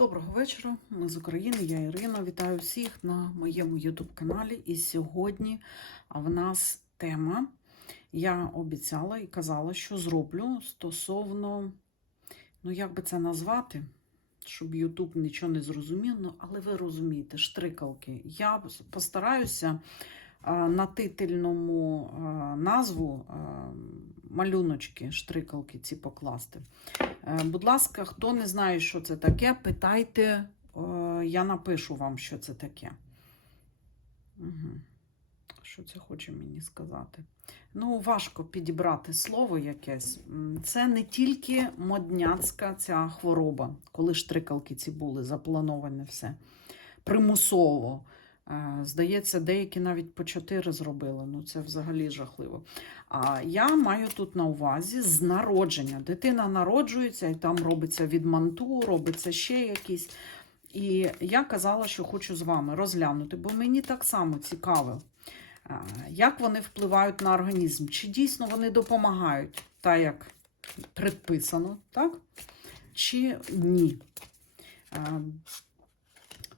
Доброго вечора. Ми з України. Я Ірина. Вітаю всіх на моєму YouTube каналі. І сьогодні в нас тема. Я обіцяла і казала, що зроблю стосовно, ну як би це назвати, щоб YouTube нічого не зрозумів, ну, але ви розумієте, штрикалки. Я постараюся на титульному назву малюночки, штрикалки ці покласти. Е, Будь ласка, хто не знає, що це таке, питайте, е, я напишу вам, що це таке. Угу. Що це хоче мені сказати? Ну, важко підібрати слово якесь. Це не тільки модняцька ця хвороба, коли штрикалки ці були, заплановане все. Примусово. Е, Здається, деякі навіть по чотири зробили. Ну, це взагалі жахливо. А я маю тут на увазі з народження. Дитина народжується, і там робиться відманту, робиться ще якісь. І я казала, що хочу з вами розглянути, бо мені так само цікаво, як вони впливають на організм, чи дійсно вони допомагають, так як предписано, так? Чи ні.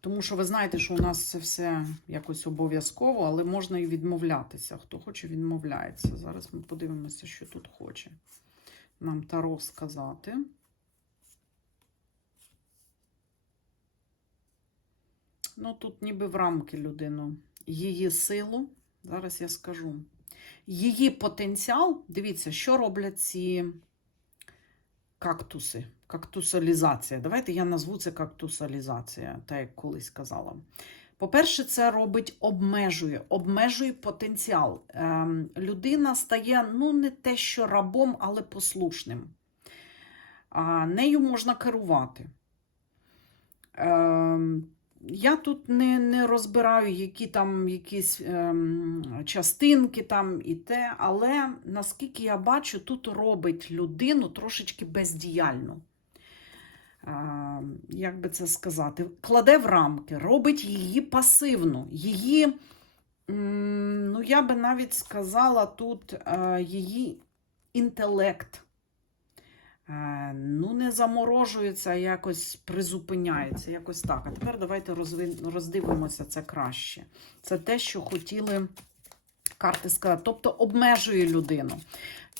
Тому що ви знаєте, що у нас це все якось обов'язково, але можна і відмовлятися. Хто хоче, відмовляється. Зараз ми подивимося, що тут хоче нам Таро сказати. Ну, тут ніби в рамки людину. Її силу, зараз я скажу. Її потенціал, дивіться, що роблять ці кактуси. Кактусалізація. Давайте я назву це кактусалізація, так як колись казала. По-перше, це робить, обмежує, обмежує потенціал. Ем, людина стає ну, не те, що рабом, але послушним. А нею можна керувати. Ем, я тут не, не розбираю, які там якісь ем, частинки там і те, але наскільки я бачу, тут робить людину трошечки бездіяльну. А, як би це сказати, кладе в рамки, робить її пасивну, її, ну я би навіть сказала, тут е, її інтелект. Е, Ну, не заморожується, а якось призупиняється, якось так. А тепер давайте роздивимося це краще. Це те, що хотіли карти сказати. Тобто обмежує людину.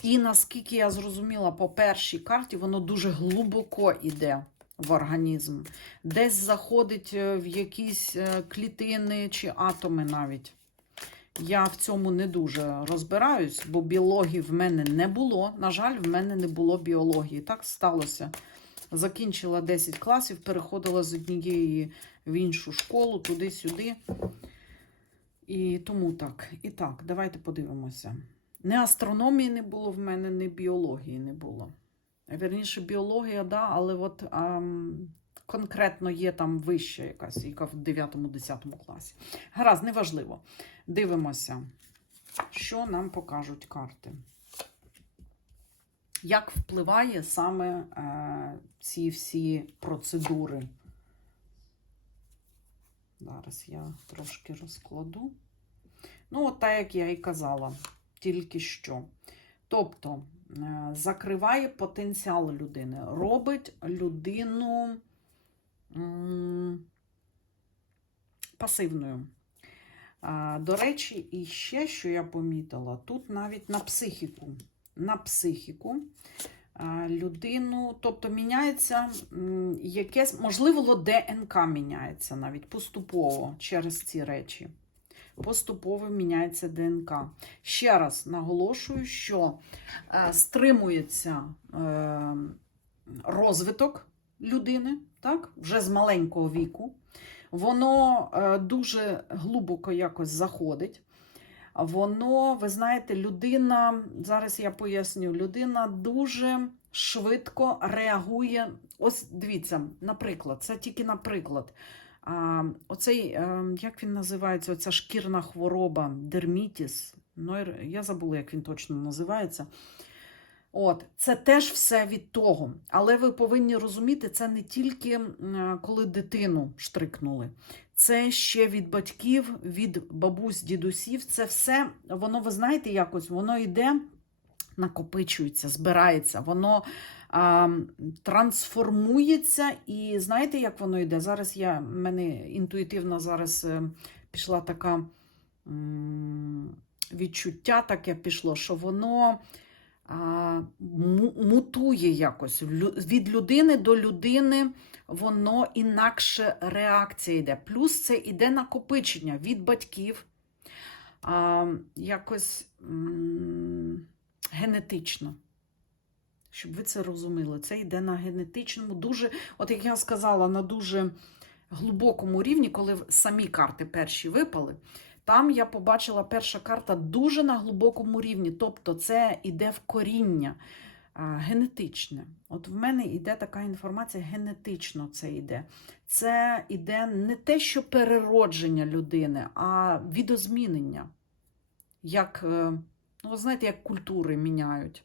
І наскільки я зрозуміла, по першій карті воно дуже глибоко йде в організм. Десь заходить е, в якісь е, клітини чи атоми навіть. Я в цьому не дуже розбираюсь, бо біології в мене не було. На жаль, в мене не було біології. Так сталося. Закінчила 10 класів, переходила з однієї в іншу школу, туди-сюди. І тому так. І так, давайте подивимося. Не астрономії не було в мене, не біології не було. Вірніше, біологія, да, але от ам, конкретно є там вища якась, яка в 9-10 класі. Гаразд, неважливо. Дивимося, що нам покажуть карти. Як впливає саме е, ці всі процедури? Зараз я трошки розкладу. Ну, от так, як я і казала, тільки що. Тобто, е, закриває потенціал людини, робить людину пасивною. До речі, і ще, що я помітила, тут навіть на психіку. На психіку людину, тобто міняється якесь, можливо, ДНК міняється навіть поступово через ці речі. Поступово міняється ДНК. Ще раз наголошую, що е, стримується е, розвиток людини, так, вже з маленького віку. Воно е, дуже глибоко якось заходить. Воно, ви знаєте, людина, зараз я поясню, людина дуже швидко реагує. Ось дивіться, наприклад, це тільки наприклад. А, оцей, е, як він називається, оця шкірна хвороба, дермітіс. Нойр, я забула, як він точно називається. От, це теж все від того. Але ви повинні розуміти, це не тільки коли дитину штрикнули. Це ще від батьків, від бабусь, дідусів. Це все, воно, ви знаєте, якось воно йде накопичується, збирається, воно а, трансформується, і знаєте, як воно йде? Зараз я мене інтуїтивно зараз е, пішла така відчуття таке пішло, що воно мутує якось від людини до людини. Воно інакше реакція йде. Плюс це йде накопичення від батьків, а, якось м, генетично. Щоб ви це розуміли, це йде на генетичному, дуже, от як я сказала, на дуже глибокому рівні, коли самі карти перші випали, там я побачила перша карта дуже на глибокому рівні. Тобто це йде в коріння генетичне. От в мене йде така інформація, генетично це йде. Це йде не те, що переродження людини, а відозмінення. Як, е, ну, ви знаєте, як культури міняють.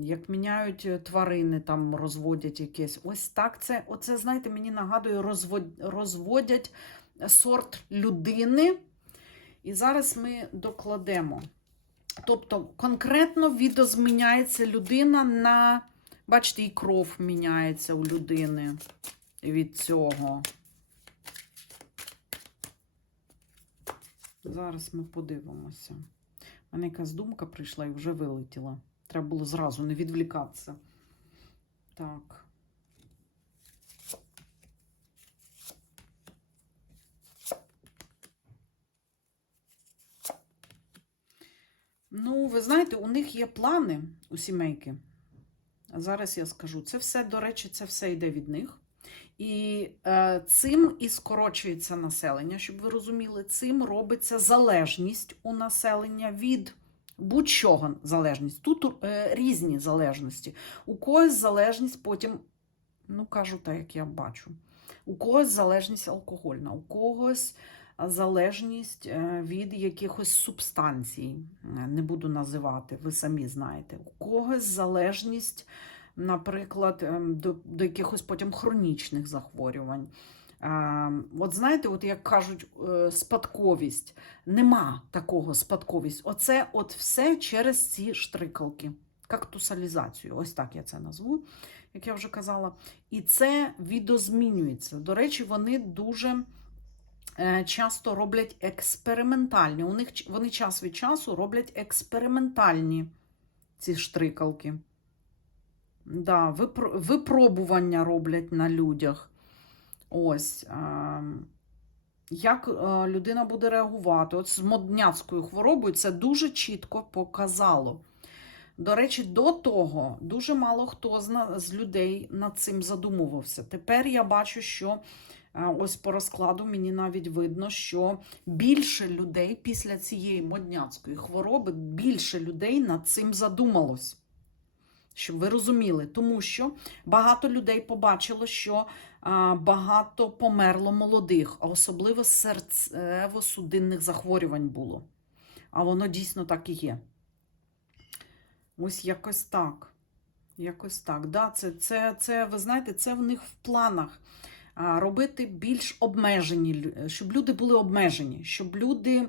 Як міняють е, тварини, там розводять якесь. Ось так це, оце, знаєте, мені нагадує, розводять сорт людини. І зараз ми докладемо. Тобто, конкретно відозміняється людина на, бачите, і кров міняється у людини від цього. Зараз ми подивимося. У мене якась думка прийшла і вже вилетіла. Треба було зразу не відвлікатися. Так. Ну, ви знаєте, у них є плани у сімейки. Зараз я скажу. Це все, до речі, це все йде від них. І е, цим і скорочується населення, щоб ви розуміли, цим робиться залежність у населення від будь-чого залежність. Тут е, різні залежності. У когось залежність потім, ну кажу так, як я бачу, у когось залежність алкогольна, у когось залежність е, від якихось субстанцій. Е, Не буду називати, ви самі знаєте. У когось залежність, наприклад, ем, до, до якихось потім хронічних захворювань. Е, От знаєте, от як кажуть, спадковість. Нема такого спадковість. Оце от все через ці штрикалки. Кактусалізацію. Ось так я це назву, як я вже казала. І це відозмінюється. До речі, вони дуже часто роблять експериментальні. У них вони час від часу роблять експериментальні ці штрикалки. Да, випро- випробування роблять на людях. Ось. А, як е, людина буде реагувати? От з модняцькою хворобою це дуже чітко показало. До речі, до того дуже мало хто з, людей над цим задумувався. Тепер я бачу, що е, ось по розкладу мені навіть видно, що більше людей після цієї модняцької хвороби, більше людей над цим задумалось. Щоб ви розуміли, тому що багато людей побачило, що багато померло молодих, а особливо серцево-судинних захворювань було. А воно дійсно так і є. Ось якось так. Якось так. Да, це, це, це, ви знаєте, це в них в планах. Робити більш обмежені, щоб люди були обмежені, щоб люди,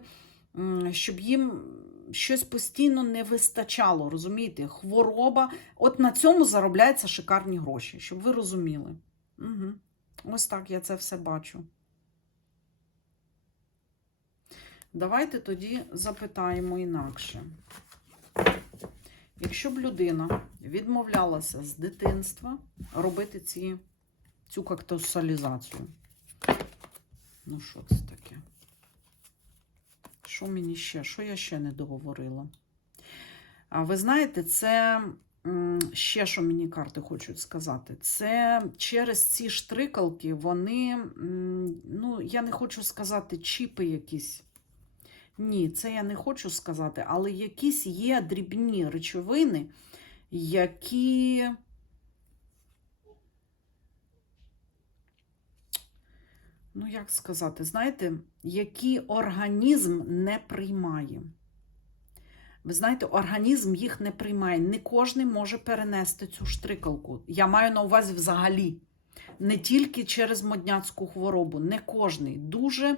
щоб їм щось постійно не вистачало, розумієте? Хвороба. От на цьому заробляються шикарні гроші, щоб ви розуміли. Угу. Ось так я це все бачу. Давайте тоді запитаємо інакше. Якщо б людина відмовлялася з дитинства робити ці, цю кактусалізацію, ну що це таке? Що мені ще? Що я ще не договорила? А ви знаєте, це ще що мені карти хочуть сказати. Це через ці штрикалки вони, ну, я не хочу сказати, чіпи якісь. Ні, це я не хочу сказати, але якісь є дрібні речовини, які. Ну, як сказати, знаєте, які організм не приймає. Ви знаєте, організм їх не приймає. Не кожен може перенести цю штрикалку. Я маю на увазі взагалі. Не тільки через модняцьку хворобу, не кожний. Дуже,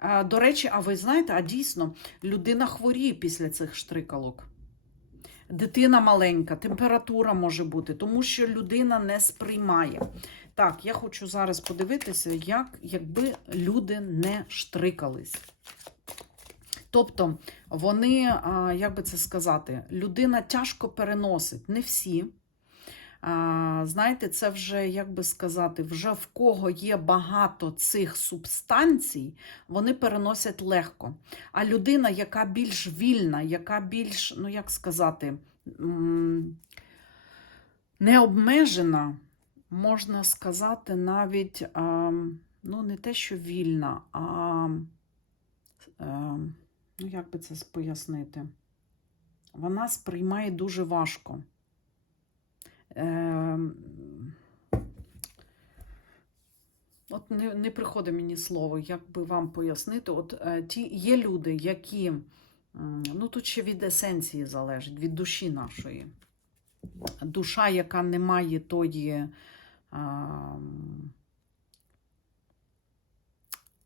е, до речі, а ви знаєте, а дійсно, людина хворіє після цих штрикалок. Дитина маленька, температура може бути, тому що людина не сприймає. Так, я хочу зараз подивитися, як, якби люди не штрикались. Тобто, вони, як би це сказати, людина тяжко переносить, не всі. Знаєте, це вже, як би сказати, вже в кого є багато цих субстанцій, вони переносять легко. А людина, яка більш вільна, яка більш, ну як сказати, м, не обмежена, можна сказати, навіть, ну, не те, що вільна, а е, ну, як би це пояснити? Вона сприймає дуже важко. Е, От не, не приходить мені слово, як би вам пояснити. От е, ті є люди, які, ну тут ще від есенції залежить, від душі нашої. Душа, яка не має тої а,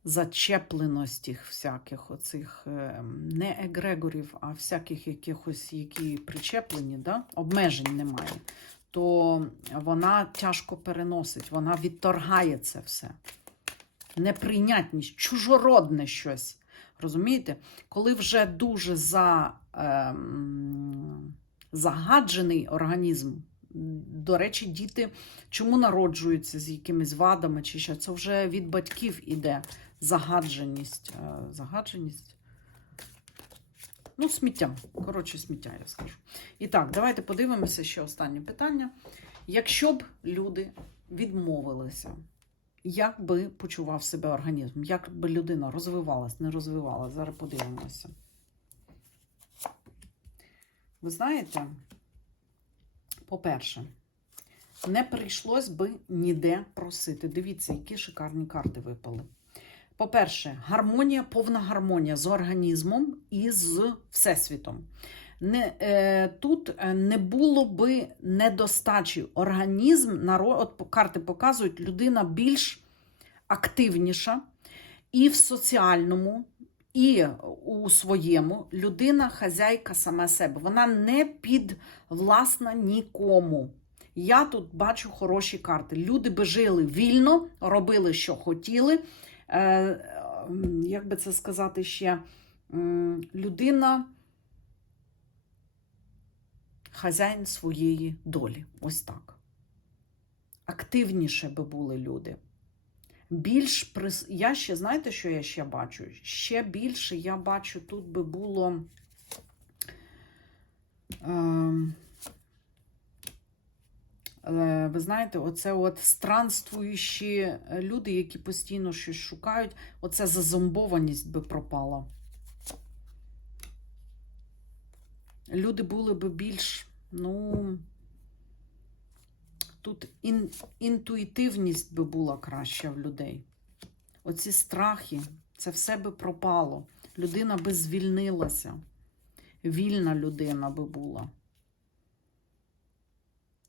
зачепленості всяких оцих е, не егрегорів, а всяких якихось, які причеплені, да? обмежень немає, то вона тяжко переносить, вона відторгає це все. Неприйнятність, чужородне щось. Розумієте? Коли вже дуже за, ем, загаджений організм, до речі, діти чому народжуються з якимись вадами чи що, це вже від батьків іде загадженість. Е, Загадженість. Ну, сміття. Коротше, сміття, я скажу. І так, давайте подивимося ще останнє питання. Якщо б люди відмовилися, як би почував себе організм? Як би людина розвивалась, не розвивалась? Зараз подивимося. Ви знаєте, по-перше, не прийшлось би ніде просити. Дивіться, які шикарні карти випали. По-перше, гармонія, повна гармонія з організмом і з Всесвітом. Не, е, тут е, не було би недостачі. Організм, наро- от карти показують, людина більш активніша і в соціальному, і у своєму. Людина хазяйка сама себе. Вона не підвласна нікому. Я тут бачу хороші карти. Люди би жили вільно, робили, що хотіли. Е, м, як би це сказати ще, людина хазяїн своєї долі. Ось так. Активніше би були люди. Більш прис... Я ще, знаєте, що я ще бачу? Ще більше я бачу, тут би було. Ем... Е, Ви знаєте, оце от странствуючі люди, які постійно щось шукають, оце зазомбованість би пропала. Люди були би більш, ну, тут ін, інтуїтивність би була краща в людей. Оці страхи, це все би пропало. Людина би звільнилася. Вільна людина би була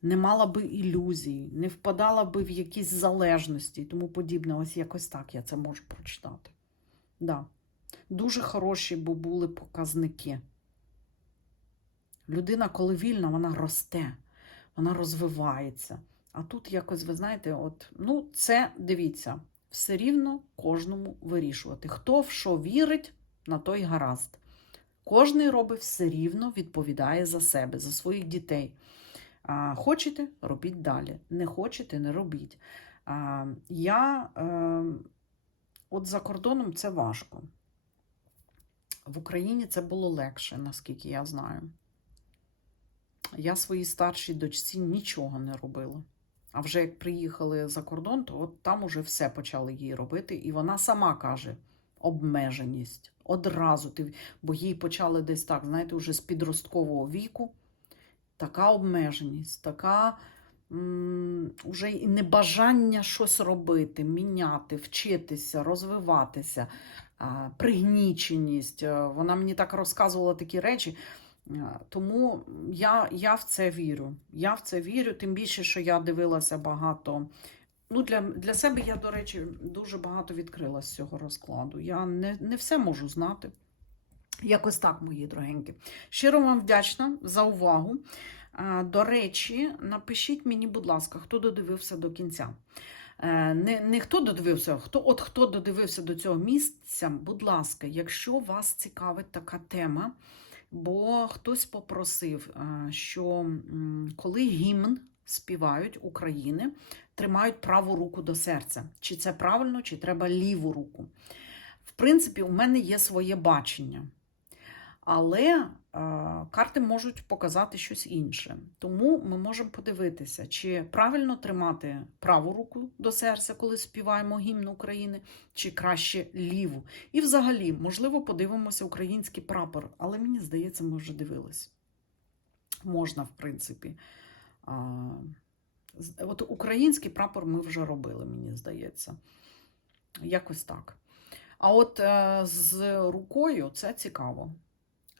не мала би ілюзій, не впадала би в якісь залежності і тому подібне. Ось якось так я це можу прочитати. Да. Дуже хороші були показники. Людина, коли вільна, вона росте, вона розвивається. А тут якось, ви знаєте, от, ну, це дивіться, все рівно кожному вирішувати. Хто в що вірить, на той гаразд. Кожний робить все рівно, відповідає за себе, за своїх дітей. Хочете, робіть далі. Не хочете, не робіть. Я е, от за кордоном це важко. В Україні це було легше, наскільки я знаю. Я своїй старшій дочці нічого не робила. А вже як приїхали за кордон, то от там уже все почали їй робити. І вона сама каже: обмеженість. Одразу ти, бо їй почали десь так, знаєте, вже з підросткового віку така обмеженість, така м, і небажання щось робити, міняти, вчитися, розвиватися, пригніченість. Е, Вона мені так розказувала такі речі. Е, Тому я, я в це вірю. Я в це вірю, тим більше, що я дивилася багато. Ну, для, для себе я, до речі, дуже багато відкрила з цього розкладу. Я не, не все можу знати. Якось так, мої дорогенькі. Щиро вам вдячна за увагу. Е, До речі, напишіть мені, будь ласка, хто додивився до кінця. Е, Не, не хто додивився, хто, от хто додивився до цього місця, будь ласка, якщо вас цікавить така тема, бо хтось попросив, е, що коли гімн співають України, тримають праву руку до серця. Чи це правильно, чи треба ліву руку. В принципі, у мене є своє бачення. Але е, карти можуть показати щось інше. Тому ми можемо подивитися, чи правильно тримати праву руку до серця, коли співаємо гімн України, чи краще ліву. І взагалі, можливо, подивимося український прапор, але мені здається, ми вже дивились. Можна, в принципі. От український прапор ми вже робили, мені здається. Якось так. А от е, з рукою це цікаво.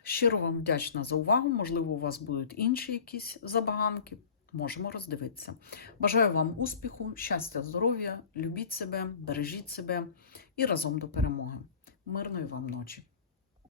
Щиро вам вдячна за увагу. Можливо, у вас будуть інші якісь забаганки. Можемо роздивитися. Бажаю вам успіху, щастя, здоров'я, любіть себе, бережіть себе і разом до перемоги. Мирної вам ночі!